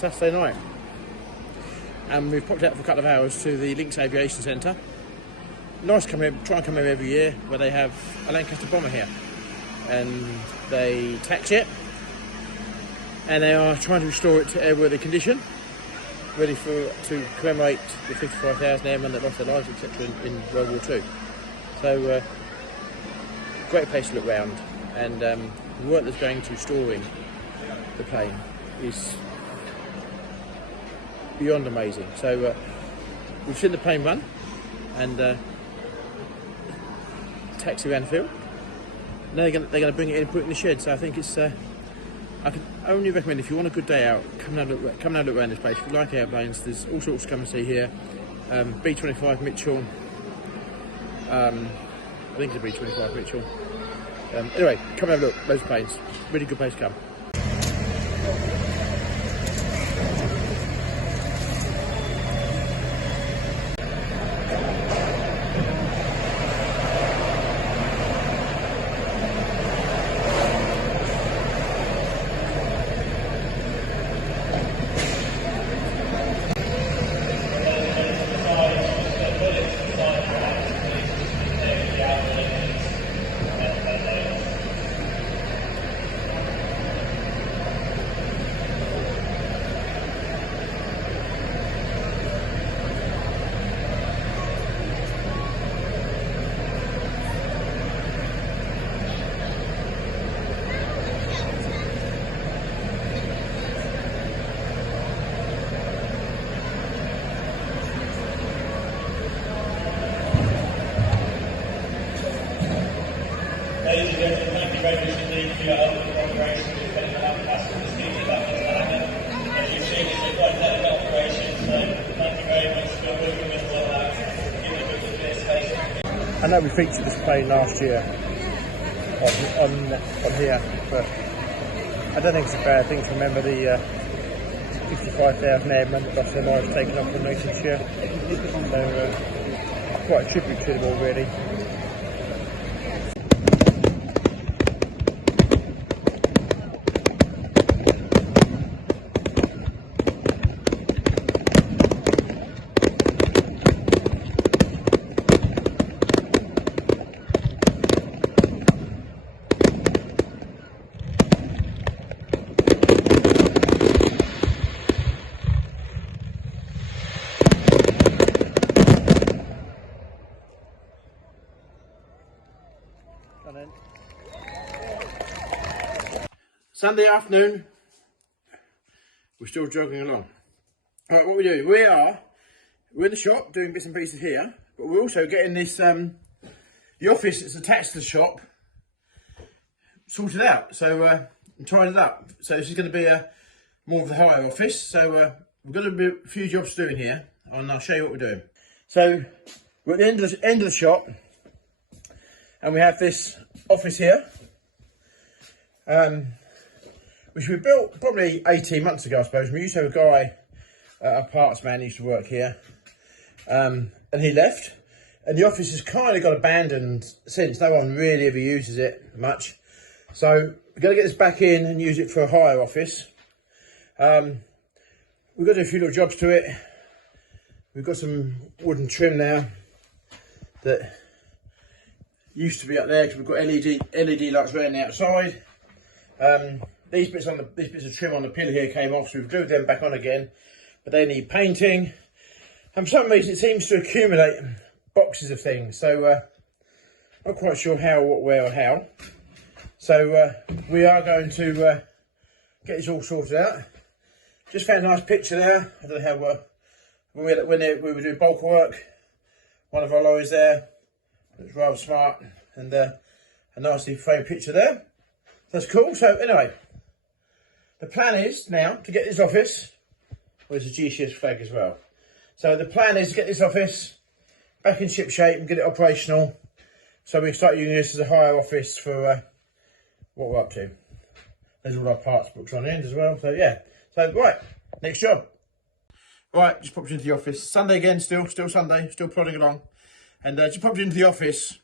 Saturday night, and we've popped out for a couple of hours to the Links Aviation Centre. Nice to come here, try and come here every year, where they have a Lancaster bomber here, and they tax it, and they are trying to restore it to airworthy condition, ready to commemorate the 55,000 airmen that lost their lives, etc. in World War II. So, great place to look round, and the work that's going to restoring the plane is beyond amazing. So we've seen the plane run and taxi around the field. Now they're going to bring it in and put it in the shed. So I think it's I can only recommend, if you want a good day out, come and have a look around this place. If you like airplanes, there's all sorts to come and see here. B25 Mitchell, I think it's a B25 Mitchell. Anyway, come and have a look. Those planes, really good place to come. Ladies and gentlemen, thank you very much indeed for your open cooperation with the Lancaster and the speaking about this matter. As you've seen, it's a quite delicate operation, so thank you very much for working with all that. Give it a bit of clear space. I know we featured this plane last year on here, but I don't think it's a bad thing to remember the 55,000 airmen that lost their lives taken off from Lincolnshire. So quite a tribute to them all, really. Sunday afternoon, we're still jogging along. All right, what we do? We're in the shop doing bits and pieces here, but we're also getting this the office that's attached to the shop sorted out. So and tidied up. So this is going to be more of the higher office. So we've got a few jobs to do in here, and I'll show you what we're doing. So we're at the end of the shop, and we have this office here. Which we built probably 18 months ago, I suppose. We used to have a guy, a parts man, used to work here, and he left. And the office has kind of got abandoned since. No one really ever uses it much. So we're going to get this back in and use it for a higher office. We've got to do a few little jobs to it. We've got some wooden trim now that used to be up there because we've got LED lights around the outside. These bits of trim on the pillar here came off, so we've glued them back on again, but they need painting. And for some reason, it seems to accumulate boxes of things. So not quite sure how, what, where, or how. So we are going to get this all sorted out. Just found a nice picture there. I don't know how when we were doing bulk work. One of our lorries there. It was rather smart, and a nicely framed picture there. That's cool. So anyway, the plan is now to get this office, well, there's a GCS flag as well. So the plan is to get this office back in ship shape and get it operational, so we can start using this as a hire office for what we're up to. There's all our parts booked on the end as well. So yeah, so right, next job. Right, just popped into the office. Sunday again, still Sunday, still plodding along. And just popped into the office.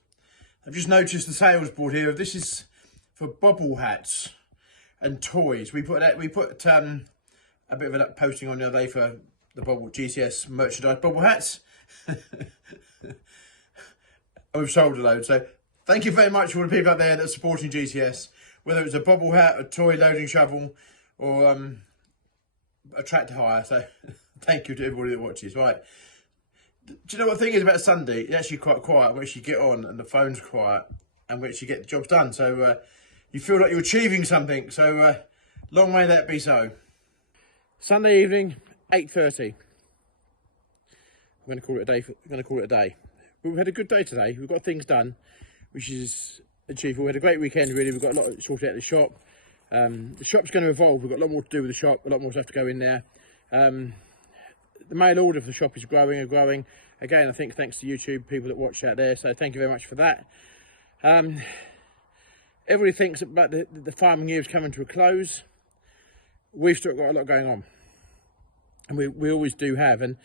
I've just noticed the sales board here. This is for bobble hats and toys. We put a bit of a posting on the other day for the bubble GCS merchandise bubble hats. And we've sold a load. So thank you very much for all the people out there that are supporting GCS, whether it's a bobble hat, a toy loading shovel, or a tractor hire. So thank you to everybody that watches. Right. Do you know what the thing is about Sunday? It's actually quite quiet when you get on and the phone's quiet and when you get the jobs done. So you feel like you're achieving something. So long may that be so. Sunday evening, 8:30. I'm going to call it a day. But we've had a good day today. We've got things done, which is achievable. We had a great weekend, really. We've got a lot sorted out at the shop. The shop's going to evolve. We've got a lot more to do with the shop, a lot more stuff to go in there. The mail order for the shop is growing and growing. Again, I think thanks to YouTube, people that watch out there. So thank you very much for that. Everybody thinks about the farming year is coming to a close. We've still got a lot going on. And we always do have. And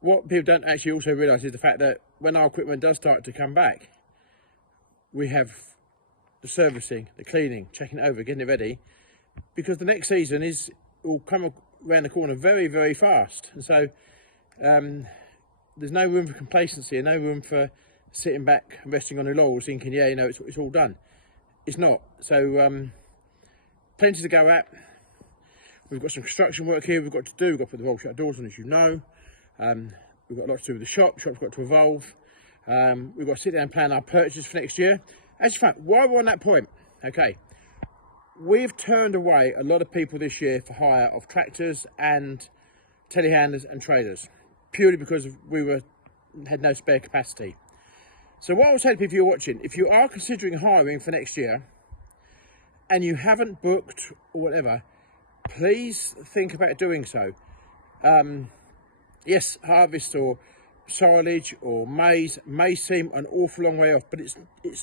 what people don't actually also realise is the fact that when our equipment does start to come back, we have the servicing, the cleaning, checking it over, getting it ready. Because the next season will come around the corner very, very fast. And so there's no room for complacency and no room for sitting back and resting on your laurels thinking, yeah, you know, it's all done. It's not. So plenty to go at. We've got some construction work here we've got to do. We've got to put the roll shut doors on, as you know. We've got a lot to do with the shop. The shop's got to evolve. We've got to sit down and plan our purchases for next year. As a fact, while we're on that point, okay, we've turned away a lot of people this year for hire of tractors and telehandlers and trailers, purely because we had no spare capacity. So what I would say to people you're watching, if you are considering hiring for next year and you haven't booked or whatever, please think about doing so. Yes, harvest or silage or maize may seem an awful long way off, but it's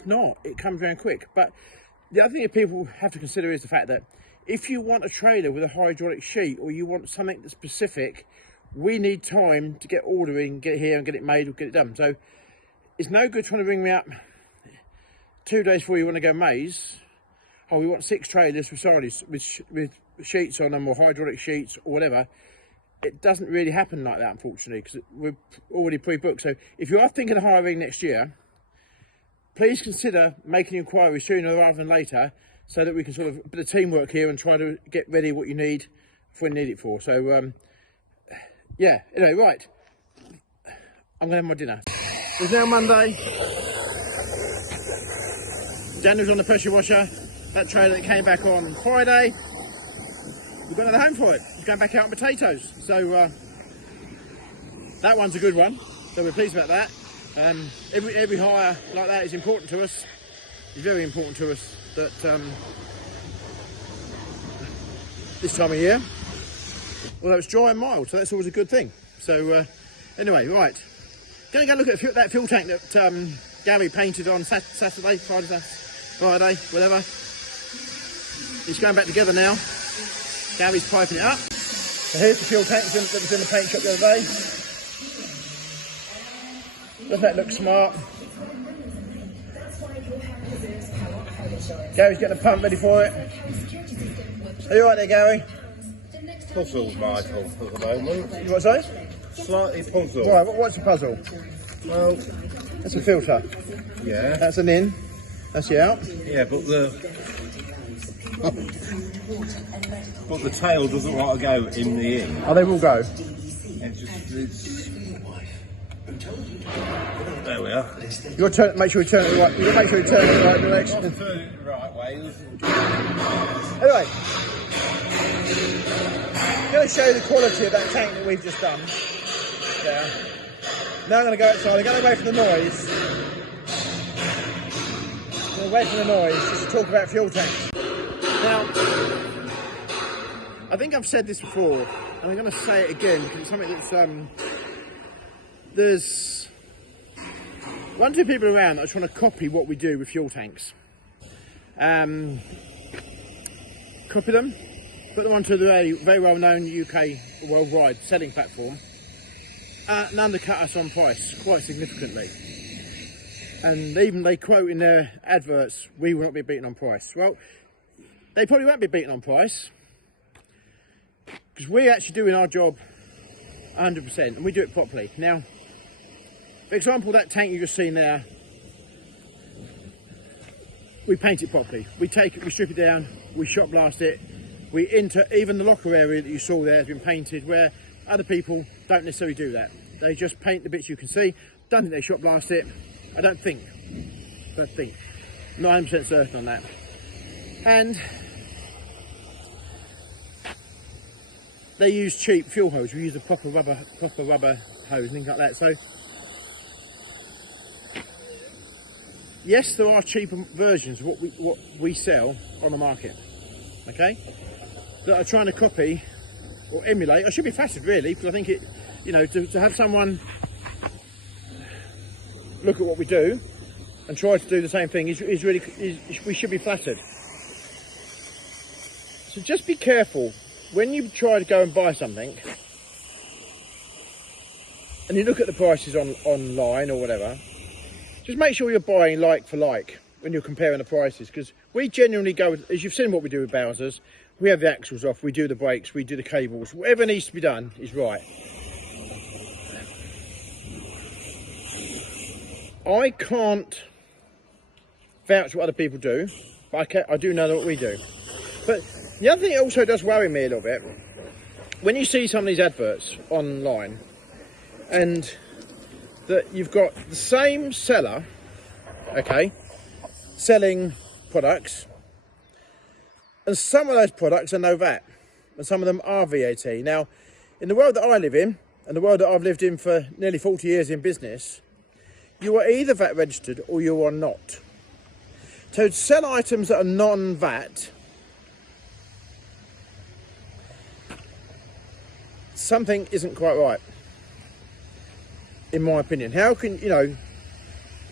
not. It comes around quick. But the other thing that people have to consider is the fact that if you want a trailer with a hydraulic sheet or you want something that's specific, we need time to get ordering, get it here and get it made or get it done. So it's no good trying to ring me up 2 days before you want to go maize. Oh, we want 6 trailers with silage with sheets on them or hydraulic sheets or whatever. It doesn't really happen like that, unfortunately, because we're already pre-booked. So if you are thinking of hiring next year, please consider making inquiries sooner rather than later so that we can sort of a bit of teamwork here and try to get ready what you need for when you need it for. So, yeah, anyway, right. I'm going to have my dinner. It's now Monday. Daniel's on the pressure washer. That trailer that came back on Friday, we've got another home for it. It's going back out on potatoes. So that one's a good one. So we're pleased about that. Every hire like that is important to us. It's very important to us that this time of year, although it's dry and mild, so that's always a good thing. So anyway, right. Going to go look at that fuel tank that Gary painted on Friday, whatever. It's going back together now. Gary's piping it up. So here's the fuel tank that was in the paint shop the other day. Doesn't that look smart? Gary's getting a pump ready for it. Are you alright there, Gary? Puzzled, Michael, at the moment. You what, sorry? Slightly puzzled. Right, what's the puzzle? Well, that's a filter. yeah. That's an in. That's the out. Yeah, but the tail doesn't want to go in the in. Oh, they will go. It's there we are. You've got to make sure you turn it right. You've got to make sure you turn it in the right direction. Turn it the right way. Anyway, I'm going to show you the quality of that tank that we've just done. Yeah. Now I'm going to go outside. I'm going away from the noise. Away from the noise, just to talk about fuel tanks. Now, I think I've said this before, and I'm going to say it again because it's something that's there's 1 or 2 people around that are trying to copy what we do with fuel tanks. Copy them, put them onto the very well-known UK worldwide selling platform, and undercut us on price quite significantly. And even they quote in their adverts, we will not be beaten on price. Well, they probably won't be beaten on price, because we're actually doing our job 100% and we do it properly. Now, for example, that tank you just seen there, we paint it properly. We take it, we strip it down, we shot blast it, we even the locker area that you saw there has been painted, where other people don't necessarily do that. They just paint the bits you can see. Don't think they shot blast it. I don't think. I'm 90% certain on that. And they use cheap fuel hose. We use a proper rubber hose, things like that. So yes, there are cheaper versions of what we sell on the market, okay, that are trying to copy or emulate. I should be flattered really, because I think it, you know, to have someone look at what we do and try to do the same thing is really, we should be flattered. So just be careful when you try to go and buy something and you look at the prices online or whatever. Just make sure you're buying like for like when you're comparing the prices, because we genuinely go, as you've seen what we do with Bowsers, we have the axles off, we do the brakes, we do the cables, whatever needs to be done is right. I can't vouch what other people do, but I do know what we do. But the other thing that also does worry me a little bit, when you see some of these adverts online and that you've got the same seller, okay, selling products, and some of those products are no VAT, and some of them are VAT. Now, in the world that I live in, and the world that I've lived in for nearly 40 years in business, you are either VAT registered or you are not. So to sell items that are non-VAT, something isn't quite right, in my opinion. How can, you know,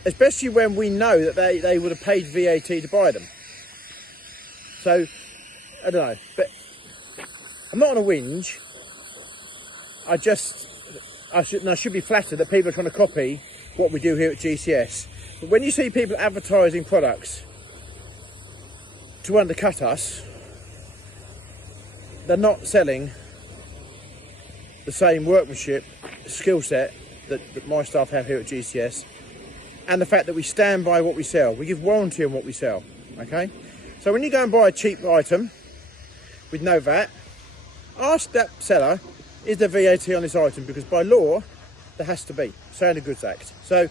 especially when we know that they would have paid VAT to buy them. So, I don't know, but I'm not on a whinge. I should be flattered that people are trying to copy what we do here at GCS. But when you see people advertising products to undercut us, they're not selling the same workmanship, skill set that my staff have here at GCS, and the fact that we stand by what we sell. We give warranty on what we sell, okay? So when you go and buy a cheap item with no VAT, ask that seller, is there VAT on this item? Because by law, there has to be, Sale of Goods Act. So,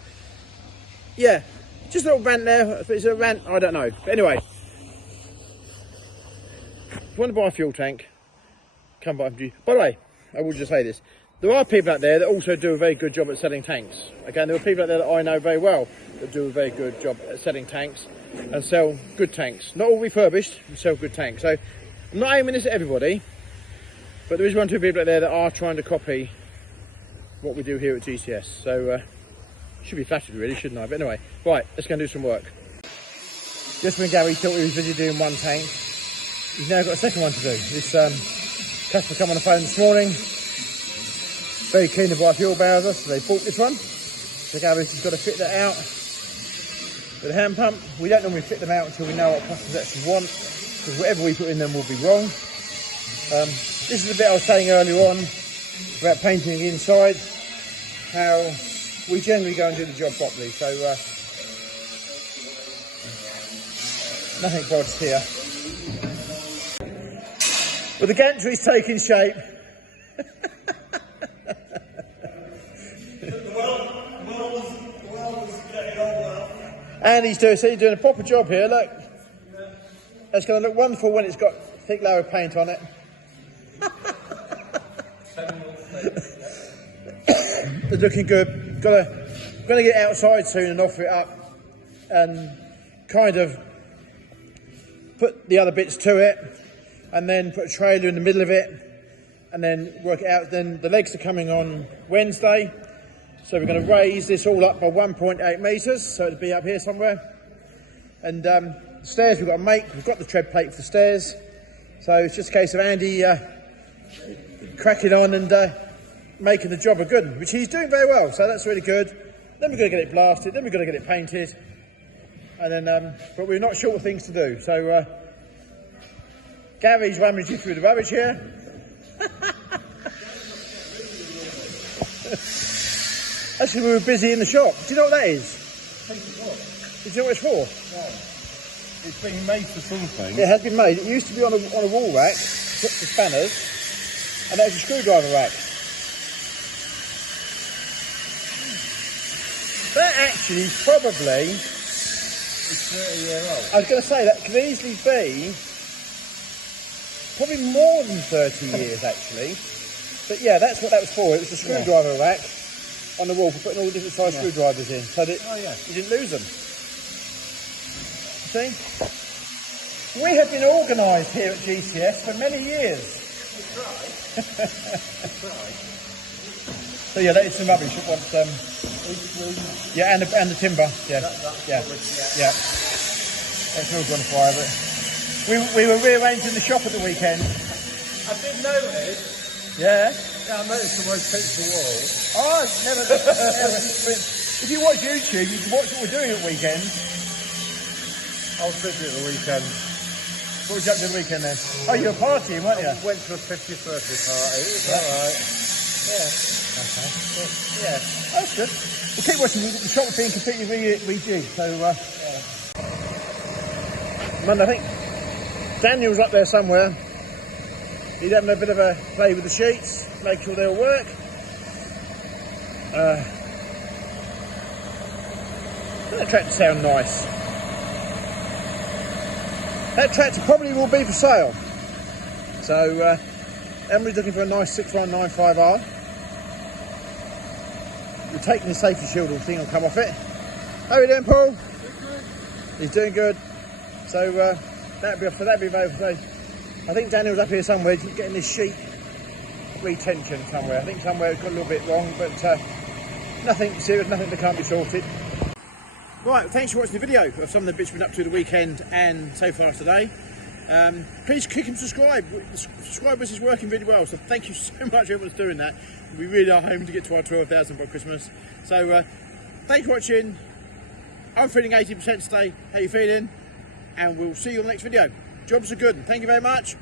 yeah, just a little rant there. If it's a rant, I don't know. But anyway, if you want to buy a fuel tank, come by. By the way, I will just say this. There are people out there that also do a very good job at selling tanks. Okay, there are people out there that I know very well that do a very good job at selling tanks and sell good tanks. Not all refurbished, and sell good tanks. So I'm not aiming this at everybody, but there is one or two people out there that are trying to copy what we do here at GCS. So should be flattered really, shouldn't I? But anyway, right, let's go and do some work. Just when Gary thought he was busy doing one tank, he's now got a second one to do. This customer come on the phone this morning, very keen to buy a fuel bowser, so they bought this one. So Gary's just got to fit that out with a hand pump. We don't normally fit them out until we know what customers actually want, because whatever we put in them will be wrong. This is the bit I was saying earlier on about painting the inside, how we generally go and do the job properly. So nothing bodged here. But the gantry's taking shape. And he's doing a proper job here, look. It's going to look wonderful when it's got thick layer of paint on it. It's looking good. Going to get outside soon and offer it up and kind of put the other bits to it, and then put a trailer in the middle of it and then work it out. Then the legs are coming on Wednesday. So we're going to raise this all up by 1.8 metres, so it'll be up here somewhere. And the stairs we've got to make, we've got the tread plate for the stairs. So it's just a case of Andy cracking on and making the job a good one, which he's doing very well, so that's really good. Then we've got to get it blasted, then we've got to get it painted. And then, but we're not short of things to do. So Gary's rummaging through the rubbish here. Actually, we were busy in the shop. Do you know what that is? Do you know what it's for? No. It's been made for something. It has been made. It used to be on a wall rack for spanners, and that was a screwdriver rack. That actually probably, It's 30 years old. I was going to say that could easily be probably more than 30 years actually. But yeah, that's what that was for. It was a screwdriver rack on the wall for putting all the different size screwdrivers in, so that you didn't lose them. See? We have been organised here at GCS for many years. So yeah, that is some rubbish. It wants, yeah, and the timber. Yeah, yeah. That's all gone fire. But we were rearranging the shop at the weekend. I did notice. Yeah. Yeah, I noticed someone fixed the wall. Oh, never. If you watch YouTube, you can watch what we're doing at weekends. I was busy at the weekend. What was you up to the weekend then? Oh, you were partying, weren't you? I went to a 50th birthday party. It was alright. Yeah. Okay. Yeah. That's good. We'll keep watching. The shop is being completely rejigged. So, Monday, I think Daniel's up there somewhere. He's having a bit of a play with the sheets, make sure they all work. That tractor sounds nice. That tractor probably will be for sale. So, Emery's looking for a nice 6195R. We're taking the safety shield and thing will come off it. How are you doing, Paul? He's doing good. So that'll be available today. I think Daniel's up here somewhere getting this sheet retension somewhere. I think somewhere it's got a little bit wrong, but nothing serious, nothing that can't be sorted. Right, thanks for watching the video of some of the bits we've been up to the weekend and so far today. Please click and subscribe. Subscribers is working really well, so thank you so much everyone's doing that. We really are hoping to get to our 12,000 by Christmas. So thanks for watching. I'm feeling 80% today. How you feeling? And we'll see you on the next video. Jobs are good. Thank you very much.